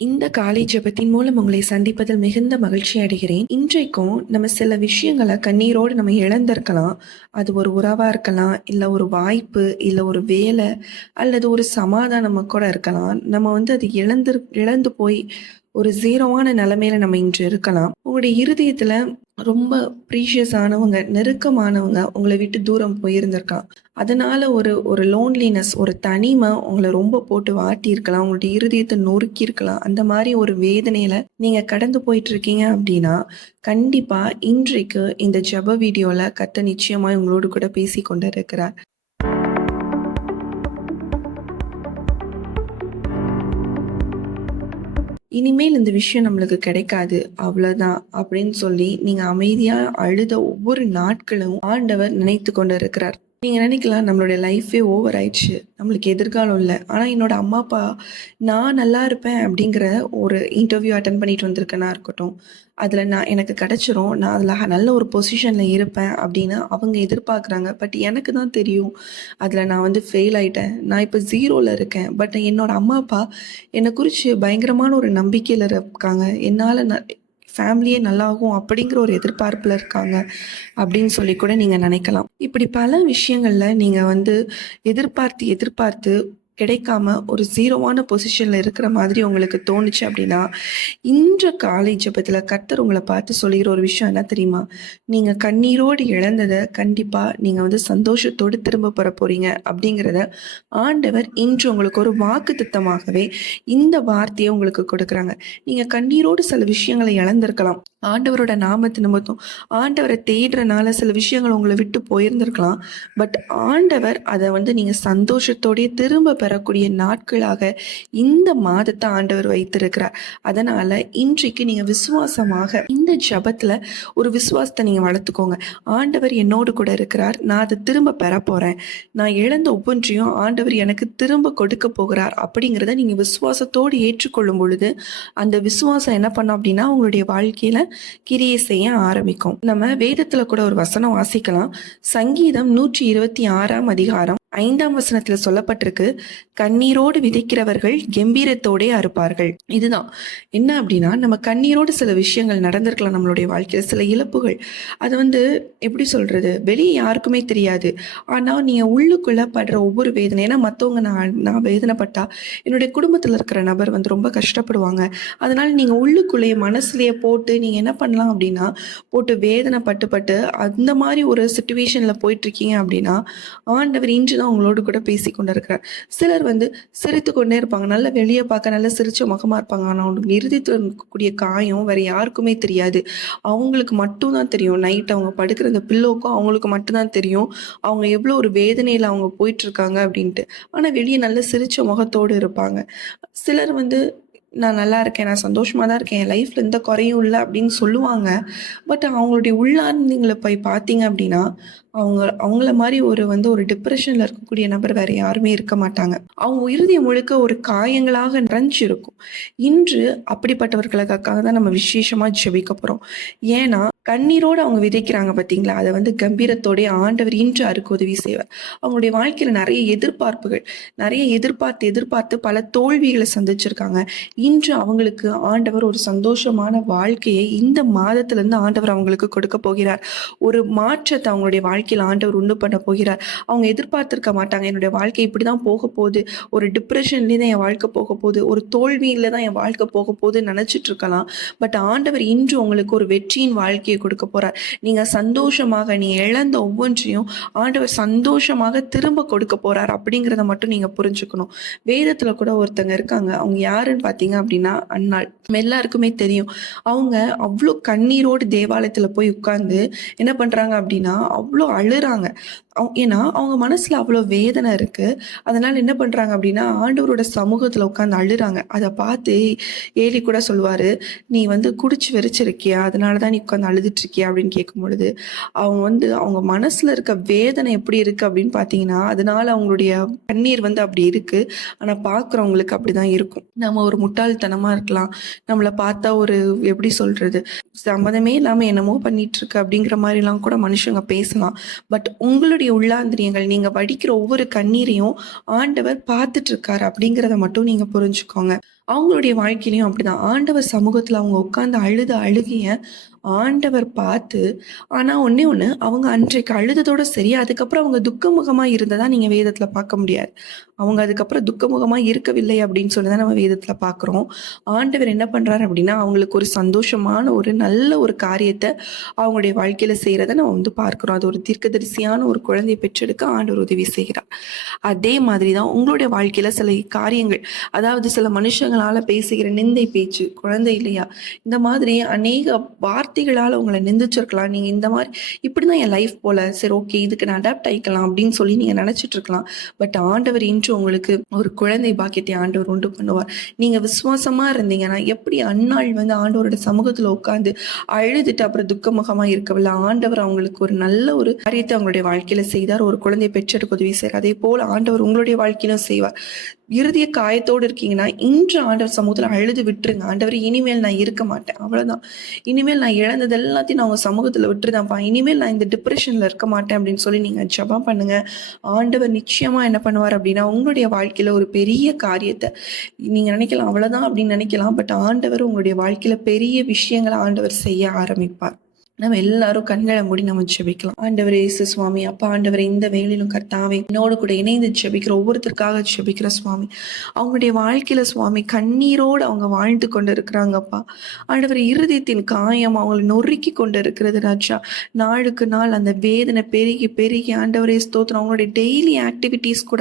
இந்த காலை ஜெபத்தின் மூலம் உங்களை சந்திப்பதில் மிகுந்த மகிழ்ச்சி அடைகிறேன். இன்றைக்கும் நம்ம சில விஷயங்கள கண்ணீரோடு நம்ம இழந்திருக்கலாம். அது ஒரு உறவா இருக்கலாம், இல்ல ஒரு வாய்ப்பு, இல்ல ஒரு வேலை, அல்லது ஒரு சமாதானமா கூட இருக்கலாம். நம்ம வந்து அது இழந்து போய் ஒரு 0வான நிலைமையில நம்ம இன்று இருக்கலாம். உங்களுடைய இருதயத்துல ரொம்ப ப்ரீஷியஸ் ஆனவங்க, நெருக்கமானவங்க உங்கள விட்டு தூரம் போயிருந்திருக்கலாம். அதனால ஒரு ஒரு லோன்லினஸ், ஒரு தனிமை உங்கள ரொம்ப போட்டு வாட்டியிருக்கலாம். உங்களுடைய இருதயத்த நொறுக்கியிருக்கலாம். அந்த மாரி ஒரு வேதனையில நீங்க கடந்து போயிட்டுருக்கீங்க அப்டின்னா, கண்டிப்பா இன்றைக்கு இந்த ஜெப வீடியோல கர்த்தர் நிச்சயமாய் உங்களோடு கூட பேசிக் கொண்டிருக்கிறார். இனிமேல் இந்த விஷயம் நம்மளுக்கு கிடைக்காது, அவ்வளோதான் அப்படின்னு சொல்லி நீங்க அமைதியா அழுத ஒவ்வொரு நாட்களும் ஆண்டவர் நினைத்து கொண்டு இருக்கிறார். நீங்க நினைக்கலாம் நம்மளுடைய லைஃபே ஓவர் ஆயிடுச்சு, நம்மளுக்கு எதிர்காலம் இல்லை. ஆனா என்னோட அம்மா அப்பா நான் நல்லா இருப்பேன் அப்படிங்கிற ஒரு இன்டர்வியூ அட்டன் பண்ணிட்டு வந்திருக்கேனா இருக்கட்டும், அதுல எனக்கு கிடைச்சிரும், நான் அதுல நல்ல ஒரு பொசிஷன்ல இருப்பேன் அப்படின்னு அவங்க எதிர்பார்க்குறாங்க. பட் எனக்கு தான் தெரியும் அதுல நான் வந்து ஃபெயில் ஆயிட்டேன். நான் இப்போ ஜீரோல இருக்கேன். பட் என்னோட அம்மா அப்பா என்னை குறித்து பயங்கரமான ஒரு நம்பிக்கையில் இருக்காங்க. என்னால் ஃபேமிலியே நல்லாகும் அப்படிங்கிற ஒரு எதிர்பார்ப்பில் இருக்காங்க அப்படின்னு சொல்லி கூட நீங்கள் நினைக்கலாம். இப்படி பல விஷயங்களில் நீங்கள் வந்து எதிர்பார்த்து எதிர்பார்த்து கிடைக்காம ஒரு 0வான பொசிஷனில் இருக்கிற மாதிரி உங்களுக்கு தோணுச்சு அப்படின்னா, இன்று காலை ஜெபத்தில் கர்த்தர் உங்களை பார்த்து சொல்லிக்கிற ஒரு விஷயம் என்ன தெரியுமா? நீங்கள் கண்ணீரோடு இழந்ததை கண்டிப்பாக நீங்கள் வந்து சந்தோஷத்தோடு திரும்ப பெற போகிறீங்க அப்படிங்கிறத ஆண்டவர் இன்று உங்களுக்கு ஒரு வாக்குத்தத்தமாகவே இந்த வார்த்தையை உங்களுக்கு கொடுக்குறாங்க. நீங்கள் கண்ணீரோடு சில விஷயங்களை இழந்திருக்கலாம். ஆண்டவரோட நாமத்தை நிமித்தம் ஆண்டவரை தேடுறனால சில விஷயங்கள் உங்களை விட்டு போயிருந்திருக்கலாம். பட் ஆண்டவர் அதை வந்து நீங்கள் சந்தோஷத்தோடயே திரும்ப பெறக்கூடிய நாட்களாக இந்த மாதத்தை ஆண்டவர் வைத்திருக்கிறார். அதனால இன்றைக்கு நீங்க விசுவாசமாக இந்த ஜபத்துல ஒரு விசுவாசத்தை நீங்க வளர்த்துக்கோங்க. ஆண்டவர் என்னோடு கூட இருக்கிறார், நான் அதை திரும்ப பெற போறேன், நான் இழந்த ஒவ்வொன்றையும் ஆண்டவர் எனக்கு திரும்ப கொடுக்க போகிறார் அப்படிங்கிறத நீங்க விசுவாசத்தோடு ஏற்றுக்கொள்ளும் பொழுது அந்த விசுவாசம் என்ன பண்ணும் அப்படின்னா உங்களுடைய வாழ்க்கையில கிரியை செய்ய ஆரம்பிக்கும். நம்ம வேதத்துல கூட ஒரு வசனம் வாசிக்கலாம். சங்கீதம் 126ஆம் அதிகாரம் 5ஆம் வசனத்துல சொல்லப்பட்டிருக்கு, கண்ணீரோடு விதைக்கிறவர்கள் கம்பீரத்தோடே அறுப்பார்கள். இதுதான் என்ன அப்படின்னா, நம்ம கண்ணீரோடு சில விஷயங்கள் நடந்திருக்கலாம் நம்மளுடைய வாழ்க்கையில, சில இழப்புகள். அது வந்து எப்படி சொல்றது, வெளியே யாருக்குமே தெரியாது. ஆனா நீங்க உள்ளுக்குள்ள படுற ஒவ்வொரு வேதனை, ஏன்னா மற்றவங்க நான் வேதனைப்பட்டா என்னுடைய குடும்பத்துல இருக்கிற நபர் வந்து ரொம்ப கஷ்டப்படுவாங்க. அதனால நீங்க உள்ளுக்குள்ளேயே மனசுலயே போட்டு நீங்க என்ன பண்ணலாம் அப்படின்னா, போட்டு வேதனை பட்டு அந்த மாதிரி ஒரு சுச்சுவேஷன்ல போயிட்டு இருக்கீங்க அப்படின்னா, ஆண்டவர் இன்று தான் உங்களோடு கூட பேசி கொண்டு இருக்கிறார். சிலர் வந்து சிரித்து கொண்டே இருப்பாங்க, நல்ல வெளியே பார்க்க நல்ல சிரிச்ச முகமா இருப்பாங்க. ஆனா அவங்களுக்கு இறுதியில் இருக்கக்கூடிய காயம் வேற யாருக்குமே தெரியாது. அவங்களுக்கு மட்டும் தான் தெரியும். நைட் அவங்க படுக்கிற அந்த பில்லோக்கும் அவங்களுக்கு மட்டும்தான் தெரியும் அவங்க எவ்வளோ ஒரு வேதனையில அவங்க போயிட்டு இருக்காங்க அப்படின்ட்டு. ஆனா வெளியே நல்ல சிரிச்ச முகத்தோடு இருப்பாங்க. சிலர் வந்து நான் நல்லா இருக்கேன், நான் சந்தோஷமா தான் இருக்கேன், என் லைஃப்ல எந்த குறையும் இல்லை அப்படின்னு சொல்லுவாங்க. பட் அவங்களுடைய உள்ளார்ந்தங்களை போய் பார்த்தீங்க அப்படின்னா, அவங்கள மாதிரி ஒரு டிப்ரெஷன்ல இருக்கக்கூடிய நபர் வேற யாருமே இருக்க மாட்டாங்க. அவங்க இருதயம் முழுக்க ஒரு காயங்களாக நிறைஞ்சு இருக்கும். இன்று அப்படிப்பட்டவர்களுக்காக தான் நம்ம விசேஷமா ஜெபிக்க போறோம். ஏன்னா கண்ணீரோடு அவங்க விதைக்கிறாங்க பார்த்தீங்களா, அதை வந்து கம்பீரத்தோடைய ஆண்டவர் இன்று அறுக்க உதவி செய்வார். அவங்களுடைய வாழ்க்கையில நிறைய எதிர்பார்ப்புகள், நிறைய எதிர்பார்த்து பல தோல்விகளை சந்திச்சிருக்காங்க. இன்று அவங்களுக்கு ஆண்டவர் ஒரு சந்தோஷமான வாழ்க்கையை இந்த மாதத்திலிருந்து ஆண்டவர் அவங்களுக்கு கொடுக்க போகிறார். ஒரு மாற்றத்தை அவங்களுடைய வாழ்க்கையில் ஆண்டவர் உண்டு பண்ண போகிறார். அவங்க எதிர்பார்த்திருக்க மாட்டாங்க, என்னுடைய வாழ்க்கை இப்படிதான் போக போகுது, ஒரு டிப்ரெஷன்லேயே தான் என் வாழ்க்கை போக போகுது, ஒரு தோல்வியில தான் என் வாழ்க்கை போக போகுதுன்னு நினைச்சிட்டு இருக்கலாம். பட் ஆண்டவர் இன்று உங்களுக்கு ஒரு வெற்றியின் வாழ்க்கையை கொடுக்க போறார். நீங்க சந்தோஷமாக நீ இழந்த ஒவ்வொன்றையும் ஆண்டவர் சந்தோஷமாக திரும்ப கொடுக்க போறார் அப்படிங்கிறத மட்டும் நீங்க புரிஞ்சுக்கணும். வேதத்துல கூட ஒருத்தங்க இருக்காங்க, அவங்க யாருன்னு பார்த்தீங்க அப்படின்னா அன்னாள். எல்லாருக்குமே தெரியும். அவங்க அவ்வளோ கண்ணீரோடு தேவாலயத்துல போய் உட்கார்ந்து என்ன பண்றாங்க அப்படின்னா அவ்வளோ அழுறாங்க. ஏன்னா அவங்க மனசுல அவ்வளோ வேதனை இருக்கு. அதனால என்ன பண்றாங்க அப்படின்னா ஆண்டவரோட சமூகத்துல உட்காந்து அழுறாங்க. அதை பார்த்து ஏலி கூட சொல்லுவாரு, நீ வந்து குடிச்சு வெறிச்சிருக்கியா, அதனாலதான் நீ உட்காந்து அழுதுட்டு இருக்கியா அப்படின்னு கேட்கும் பொழுது அவங்க மனசுல இருக்க வேதனை எப்படி இருக்கு அப்படின்னு பாத்தீங்கன்னா, அதனால அவங்களுடைய கண்ணீர் வந்து அப்படி இருக்கு. ஆனா பாக்குறவங்களுக்கு அப்படிதான் இருக்கும். நம்ம ஒரு முட்டாள்தனமா இருக்கலாம், நம்மளை பார்த்தா ஒரு எப்படி சொல்றது, சம்மதமே இல்லாம என்னமோ பண்ணிட்டு இருக்கு அப்படிங்கிற மாதிரி எல்லாம் கூட மனுஷங்க பேசலாம். பட் உங்களுடைய உள்ளாந்திரியங்கள், நீங்க வடிக்கிற ஒவ்வொரு கண்ணீரையும் ஆண்டவர் பார்த்துட்டு இருக்காரு அப்படிங்கிறத மட்டும் நீங்க புரிஞ்சுக்கோங்க. அவங்களுடைய வாழ்க்கையிலயும் அப்படிதான். ஆண்டவர் சமூகத்துல அவங்க உட்கார்ந்து அழுத அழுகைய ஆண்டவர் பார்த்து, ஆனா ஒண்ணே ஒண்ணு, அவங்க அன்றைக்கு அழுததோட சரி. அதுக்கப்புறம் அவங்க துக்கமுகமா இருந்ததா நீங்க வேதத்துல பார்க்க முடியாது. அவங்க அதுக்கப்புறம் துக்கமுகமா இருக்கவில்லை அப்படின்னு சொல்லி தான் நம்ம வேதத்துல பார்க்குறோம். ஆண்டவர் என்ன பண்றாரு அப்படின்னா, அவங்களுக்கு ஒரு சந்தோஷமான ஒரு நல்ல ஒரு காரியத்த அவங்களுடைய வாழ்க்கையில செய்றத நம்ம பார்க்கிறோம். அது ஒரு தீர்க்கதரிசியான ஒரு குழந்தையை பெற்றெடுக்க ஆண்டவர் உதவி செய்கிறார். அதே மாதிரி தான் உங்களுடைய வாழ்க்கையில சில காரியங்கள், அதாவது சில மனுஷங்களால பேசுகிற நிந்தை பேச்சு, குழந்தை இல்லையா? இந்த மாதிரி அநேக வார்த்தைகளால உங்கள நிந்திச்சிருக்கலாம். நீங்க இந்த மாரி இப்படிதான் என் லைஃப் போல. சரி ஓகே இதுக்கு நான் அடாப்ட் ஆயிக்கலாம் அப்படின்னு சொல்லி நீங்க நினைச்சிட்டு இருக்கலாம். பட் ஆண்டவர் இன்று உங்களுக்கு ஒரு குழந்தை பாக்கியத்தை ஆண்டவர் உண்டு பண்ணுவார். நீங்க விசுவாசமா இருந்தீங்கன்னா, எப்படி அன்னாள் ஆண்டவரோட சமூகத்துல உட்கார்ந்து அழுதுட்டு அப்புறம் துக்கமுகமா இருக்கவில்லை. ஆண்டவர் அவங்களுக்கு ஒரு நல்ல ஒரு காரியத்தை அவங்களுடைய வாழ்க்கையில செய்தார். ஒரு குழந்தையை பெற்றெடுக்க உதவி செய்றார். அதே போல ஆண்டவர் உங்களுடைய வாழ்க்கையிலும் செய்வார். இறுதிய காயத்தோடு இருக்கீங்கன்னா, இன்று ஆண்டவர் சமூகத்துல அழுது விட்டுருங்க. ஆண்டவரே இனிமேல் நான் இருக்க மாட்டேன். அவ்வளவுதான். இனிமேல் நான் இழந்தது எல்லாத்தையும் நான் உங்க சமூகத்துல விட்டுருதான்ப்பா. இனிமேல் நான் இந்த டிப்ரெஷன்ல இருக்க மாட்டேன் அப்படின்னு சொல்லி நீங்க ஜெபம் பண்ணுங்க. ஆண்டவர் நிச்சயமா என்ன பண்ணுவார் அப்படின்னா, உங்களுடைய வாழ்க்கையில ஒரு பெரிய காரியத்தை நீங்க நினைக்கலாம் அவ்வளவுதான் அப்படின்னு நினைக்கலாம். பட் ஆண்டவர் உங்களுடைய வாழ்க்கையில பெரிய விஷயங்களை ஆண்டவர் செய்ய ஆரம்பிப்பார். நம்ம எல்லாரும் கண்களை மூடி நம்ம ஜெபிக்கலாம். ஆண்டவரே இயேசு சுவாமி, அப்பா ஆண்டவரே, இந்த வேளையிலும் கர்த்தாவே என்னோடு கூட இணைந்து ஜெபிக்கிற ஒவ்வொருத்தருக்காக ஜெபிக்கிற சுவாமி, அவங்களுடைய வாழ்க்கையில சுவாமி கண்ணீரோடு அவங்க வாழ்ந்து கொண்டு இருக்கிறாங்கப்பா. ஆண்டவர் இருதயத்தின் காயம் அவங்களை நொறுக்கி கொண்டு இருக்கிறது ராஜா. நாளுக்கு நாள் அந்த வேதனை பெருகி பெருகி ஆண்டவரே ஸ்தோத்திரம், அவங்களுடைய டெய்லி ஆக்டிவிட்டீஸ் கூட,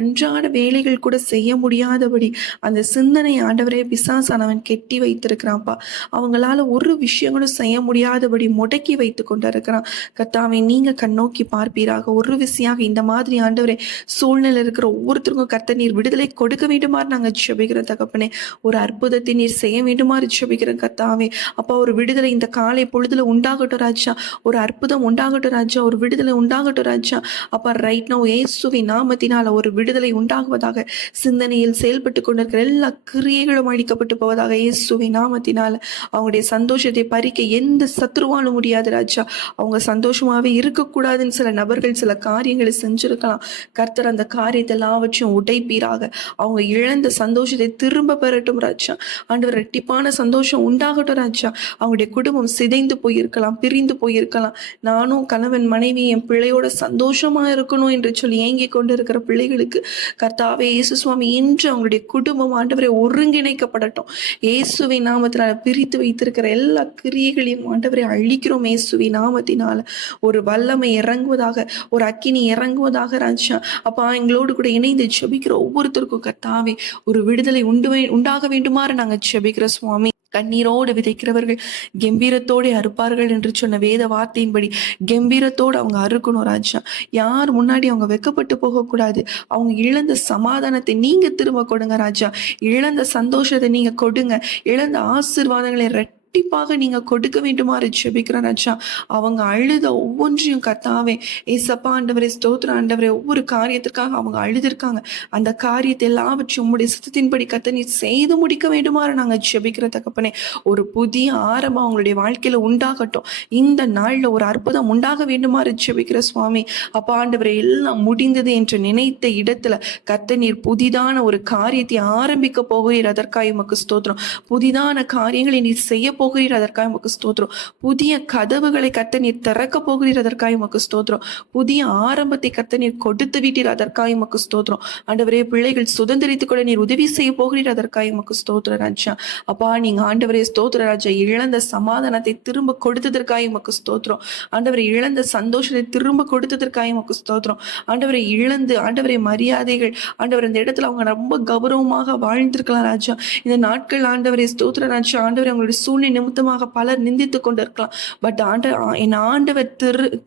அன்றாட வேலைகள் கூட செய்ய முடியாதபடி அந்த சிந்தனை ஆண்டவரே பிசாசானவன் கெட்டி வைத்திருக்கிறான்ப்பா. அவங்களால ஒரு விஷயங்களும் செய்ய முடியாதபடி முடக்கி வைத்து கொண்டிருக்கிறான். கர்த்தாவே நீங்க கண்ணோக்கி பார்ப்பீராக. ஒரு விசையாக இந்த மாதிரி ஆண்டவரே சூழ்நிலை இருக்கிற ஒவ்வொருத்தருக்கும் கர்த்தர் நீர் விடுதலை கொடுக்க வேண்டுமாறு நாங்கள் ஜெபிக்கிறோம் தகப்பனே. ஒரு அற்புதத்தை நீர் செய்ய வேண்டுமாறு ஜெபிக்கிறோம் கர்த்தாவே. அப்பா ஒரு விடுதலை இந்த காலை பொழுதுல உண்டாகட்டும் ராஜா. ஒரு அற்புதம் உண்டாகட்டும் ராஜா. ஒரு விடுதலை உண்டாகட்டும் ராஜா. அப்பா ரைட் நவ் இயேசுவின் நாமத்தினால ஒரு விடுதலை உண்டாகுவதாக. சிந்தனையில் செயல்பட்டு கொண்டிருக்கிற எல்லா கிரியைகளும் அழிக்கப்பட்டு போவதாக இயேசுவின் நாமத்தினால. அவங்களுடைய சந்தோஷத்தை பறிக்க எந்த சத்ருவாலும் முடியாது ராஜா. அவங்க சந்தோஷமாவே இருக்கக்கூடாதுன்னு சில நபர்கள் சில காரியங்களை செஞ்சிருக்கலாம். கர்த்தர் அந்த காரியத்தை எல்லாவற்றையும் உடைப்பீராக. அவங்க இழந்த சந்தோஷத்தை திரும்ப பெறட்டும் ராஜா. ஆண்டவர் ரெட்டிப்பான சந்தோஷம் உண்டாகட்டும் ராஜா. அவங்களுடைய குடும்பம் சிதைந்து போயிருக்கலாம், பிரிந்து போயிருக்கலாம். நானும் கணவன் மனைவி என் பிள்ளையோட சந்தோஷமா இருக்கணும் என்று சொல்லி ஏங்கி கொண்டு இருக்கிற பிள்ளைகளுக்கு கர்த்தாவே இயேசு சுவாமி இன்று அவங்களுடைய குடும்பம் ஆண்டவரை ஒருங்கிணைக்கப்படட்டும். இயேசுவின் நாமத்தினால பிரித்து வைத்திருக்கிற எல்லா கிரியைகளையும் ஆண்டவரை அழிக்கிறோம் இயேசுவின் நாமத்தினால. ஒரு வல்லமை இறங்குவதாக, ஒரு அக்கினி இறங்குவதாக ராஜா. அப்பா எங்களோடு கூட இணைந்து ஜெபிக்கிற ஒவ்வொருத்தருக்கும் கர்த்தாவே ஒரு விடுதலை உண்டாக வேண்டுமாறு நாங்க ஜெபிக்கிற சுவாமி. கண்ணீரோடு விதைக்கிறவர்கள் கம்பீரத்தோடு அறுப்பார்கள் என்று சொன்ன வேத வார்த்தையின்படி கம்பீரத்தோடு அவங்க அறுக்கணும் ராஜா. யார் முன்னாடி அவங்க வெக்கப்பட்டு போகக்கூடாது. அவங்க இழந்த சமாதானத்தை நீங்க திரும்ப கொடுங்க ராஜா. இழந்த சந்தோஷத்தை நீங்க கொடுங்க. இழந்த ஆசீர்வாதங்களை கண்டிப்பாக நீங்க கொடுக்க வேண்டுமாறு ஜெபிக்கிறேன் ராஜா. அவங்க அழுத ஒவ்வொன்றையும் கர்த்தாவே ஏசப்பா ஆண்டவரே ஸ்தோத்திரம் ஆண்டவரே, ஒவ்வொரு காரியத்திற்காக அவங்க அழுதிருக்காங்க. அந்த காரியத்தை எல்லாவற்றையும் உம்முடைய சித்தத்தின்படி கர்த்தர் நீர் செய்து முடிக்க வேண்டுமாறு நாங்க ஜெபிக்கிற தகப்பனே. ஒரு புதிய ஆரம்பம் அவங்களுடைய வாழ்க்கையில உண்டாகட்டும். இந்த நாள்ல ஒரு அற்புதம் உண்டாக வேண்டுமாறு ஜெபிக்கிற சுவாமி. அப்பா ஆண்டவரே, எல்லாம் முடிந்தது என்று நினைத்த இடத்துல கர்த்தர் நீர் புதிதான ஒரு காரியத்தை ஆரம்பிக்க போகிறீர். அதற்காக உமக்கு ஸ்தோத்திரம். புதிதான காரியங்களை நீர் செய்ய போகிறீர். அதற்காக உமக்கு ஸ்தோத்திரம். புதிய கதவுகளை கர்த்தர் நீர் திறக்க போகிறீர். அதற்காக உமக்கு ஸ்தோத்திரம். புதிய ஆரம்பத்தை கர்த்தர் நீர் கொடுத்து விட்டீர். அதற்காக உமக்கு ஸ்தோத்திரம். ஆண்டவரே, பிள்ளைகள் சுதந்திரித்துக் கொள்ள நீர் உதவி செய்ய போகிறீர். அதற்காக உமக்கு ஸ்தோத்திர ராஜா. அப்பா நீங்க ஆண்டவரே ஸ்தோத்திர ராஜா, இழந்த சமாதானத்தை திரும்ப கொடுத்ததற்காக உமக்கு ஸ்தோத்திரம். ஆண்டவரை இழந்த சந்தோஷத்தை திரும்ப கொடுத்ததற்காக உமக்கு ஸ்தோத்திரம். ஆண்டவரை இழந்து ஆண்டவரை மரியாதைகள் ஆண்டவர் இந்த இடத்துல அவங்க ரொம்ப கௌரவமாக வாழ்ந்திருக்கலாம் ராஜா. இந்த நாட்கள் ஆண்டவரை ஸ்தோத்திர ராஜா. ஆண்டவரை அவங்களுடைய சூழ்நிலை நிமித்தமாக பலர் நிந்தித்து கொண்டிருக்கலாம். பட் என் ஆண்டவர்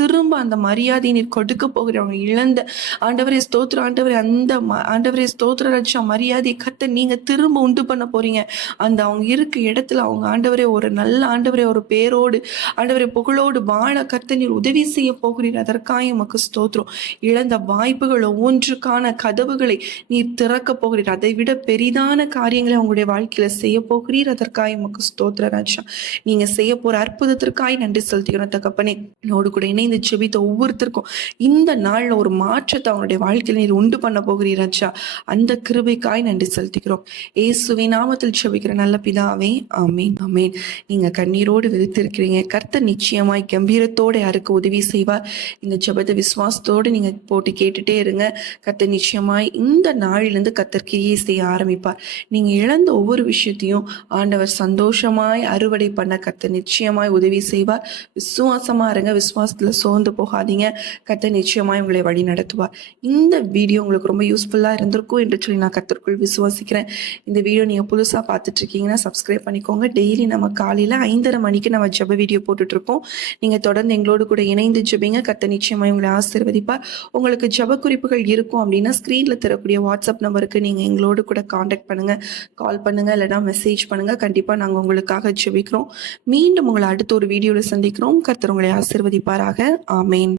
திரும்ப அந்த மரியாதையை நீர் கொடுக்க போகிறவங்க இழந்த ஆண்டவரே ஸ்தோத்திர ஆண்டவரே, அந்த ஆண்டவரே ஸ்தோத்திர ராஜா மரியாதை கர்த்தர் நீங்க திரும்ப உண்டு பண்ண போறீங்க. அந்த அவங்க இருக்க இடத்துல அவங்க ஆண்டவரே ஒரு நல்ல ஆண்டவரே ஒரு பேரோடு ஆண்டவரே புகழோடு வாழ கர்த்தர் நீர் உதவி செய்ய போகிறீர். அதற்காக உமக்கு ஸ்தோத்திரம். இழந்த வாய்ப்புகள் ஒவ்வொன்றுக்கான கதவுகளை நீர் திறக்க போகிறீர். அதை விட பெரிதான காரியங்களை அவங்களுடைய வாழ்க்கையில செய்ய போகிறீர். அதற்காக உமக்கு ஸ்தோத்திர ராஜா. ராஜா. நீங்க செய்ய போற அற்புதத்திற்காய் நன்றி செலுத்திக்கிறோம் தகப்பனே. என்னோடு கூட இணைந்து ஜெபித்த ஒவ்வொருத்தருக்கும் இந்த நாள்ல ஒரு மாற்றத்தை அவங்களுடைய வாழ்க்கையில நீர் உண்டு பண்ண போகிறீர் ராஜா. அந்த கிருபைக்காய் நன்றி செலுத்திக்கிறோம். இயேசுவின் நாமத்தில் ஜெபிக்கிற நல்ல பிதாவே, ஆமேன் ஆமேன். நீங்க கண்ணீரோடு விழித்திருக்கிறீங்க. கர்த்தர் நிச்சயமாய் கம்பீரத்தோட யாருக்கு உதவி செய்வார். இந்த ஜெபத்தை விசுவாசத்தோடு நீங்க போட்டு கேட்டுட்டே இருங்க. கர்த்தர் நிச்சயமாய் இந்த நாளிலிருந்து கர்த்தர் கிரியை செய்ய ஆரம்பிப்பார். நீங்க இழந்த ஒவ்வொரு விஷயத்தையும் ஆண்டவர் சந்தோஷமாய் அறுவடை பண்ண கர்த்தர் நிச்சயமாய் உதவி செய்வார். விசுவாசமா இருங்க. விசுவாசத்துல சோர்ந்து போகாதீங்க. கர்த்தர் நிச்சயமாய் உங்களை வழி நடத்துவார். இந்த வீடியோ உங்களுக்கு ரொம்ப யூஸ்ஃபுல்லா இருந்திருக்கும் என்று சொல்லி நான் கர்த்தருக்குள் விசுவாசிக்கிறேன். இந்த வீடியோ நீங்க புதுசா பார்த்துட்டு இருக்கீங்கன்னா சப்ஸ்கிரைப் பண்ணிக்கோங்க. டெய்லி நம்ம காலையில 5:30 மணிக்கு நம்ம ஜெப வீடியோ போட்டுட்டு இருக்கோம். நீங்க தொடர்ந்து எங்களோடு கூட இணைந்து ஜெபிங்க. கர்த்தர் நிச்சயமாய் உங்களை ஆசீர்வதிப்பார். உங்களுக்கு ஜெப குறிப்புகள் இருக்கும் அப்படின்னா ஸ்கிரீன்ல தரக்கூடிய வாட்ஸ்அப் நம்பருக்கு நீங்க எங்களோடு கூட காண்டாக்ட் பண்ணுங்க, கால் பண்ணுங்க, இல்லைனா மெசேஜ் பண்ணுங்க. கண்டிப்பா நாங்க உங்களுக்காக ஜெபிக்கிறோம். மீண்டும் உங்களை அடுத்த ஒரு வீடியோல சந்திக்கிறோம். கர்த்தர் உங்களை ஆசீர்வதிப்பாராக. ஆமேன்.